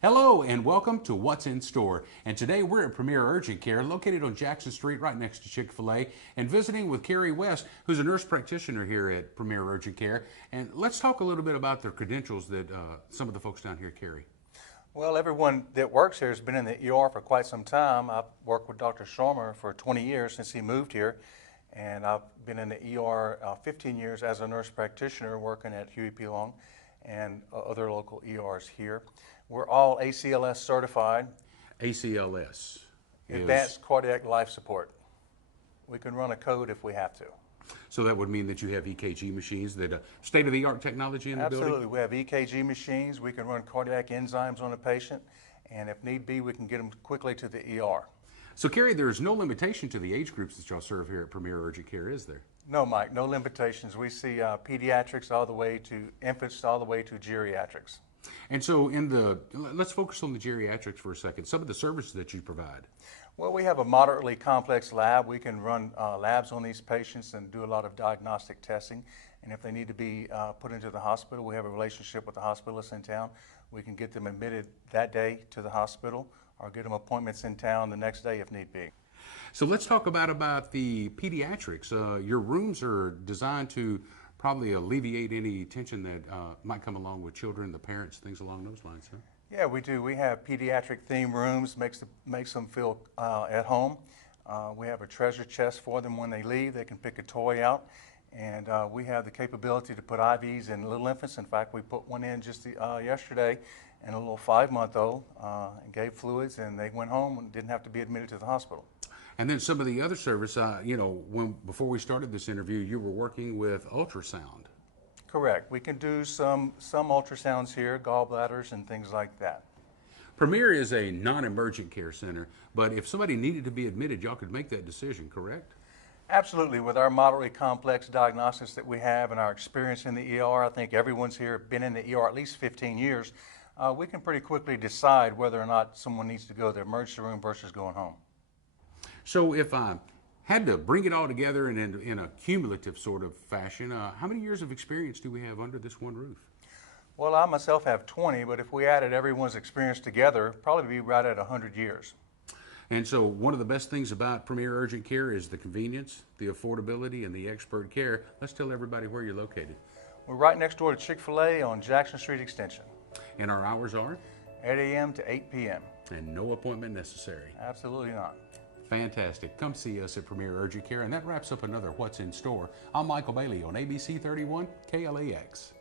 Hello and welcome to What's in Store. And today we're at Premier Urgent Care, located on Jackson Street, right next to Chick-fil-A, and visiting with Carrie West, who's a nurse practitioner here at Premier Urgent Care. And let's talk a little bit about the credentials that some of the folks down here carry. Well, everyone that works here has been in the ER for quite some time. I've worked with Dr. Sharma for 20 years since he moved here, and I've been in the ER 15 years as a nurse practitioner working at Huey P Long and other local ERs here. We're all ACLS certified. ACLS Advanced Cardiac Life Support. We can run a code if we have to. So that would mean that you have EKG machines, that state-of-the-art technology in the building? Absolutely. We have EKG machines. We can run cardiac enzymes on a patient, and if need be, we can get them quickly to the ER. So, Carrie, there's no limitation to the age groups that y'all serve here at Premier Urgent Care, is there? No, Mike, no limitations. We see pediatrics all the way to infants, all the way to geriatrics. And so let's focus on the geriatrics for a second, some of the services that you provide. Well, we have a moderately complex lab. We can run labs on these patients and do a lot of diagnostic testing. And if they need to be put into the hospital, we have a relationship with the hospitalists in town. We can get them admitted that day to the hospital or get them appointments in town the next day if need be. So let's talk about the pediatrics. Your rooms are designed to probably alleviate any tension that might come along with children, the parents, things along those lines, huh? Yeah, we do. We have pediatric theme rooms, makes them feel at home. We have a treasure chest for them when they leave. They can pick a toy out. And we have the capability to put IVs in little infants. In fact, we put one in just yesterday in a little 5-month-old and gave fluids, and they went home and didn't have to be admitted to the hospital. And then some of the other service, before we started this interview, you were working with ultrasound. Correct. We can do some ultrasounds here, gallbladders and things like that. Premier is a non-emergent care center, but if somebody needed to be admitted, y'all could make that decision, correct? Absolutely. With our moderately complex diagnostics that we have and our experience in the ER, I think everyone's here been in the ER at least 15 years. We can pretty quickly decide whether or not someone needs to go to the emergency room versus going home. So if I had to bring it all together in a cumulative sort of fashion, how many years of experience do we have under this one roof? Well, I myself have 20, but if we added everyone's experience together, probably be right at 100 years. And so one of the best things about Premier Urgent Care is the convenience, the affordability, and the expert care. Let's tell everybody where you're located. We're right next door to Chick-fil-A on Jackson Street Extension. And our hours are? 8 a.m. to 8 p.m. And no appointment necessary. Absolutely not. Fantastic. Come see us at Premier Urgent Care. And that wraps up another What's in Store. I'm Michael Bailey on ABC 31 KLAX.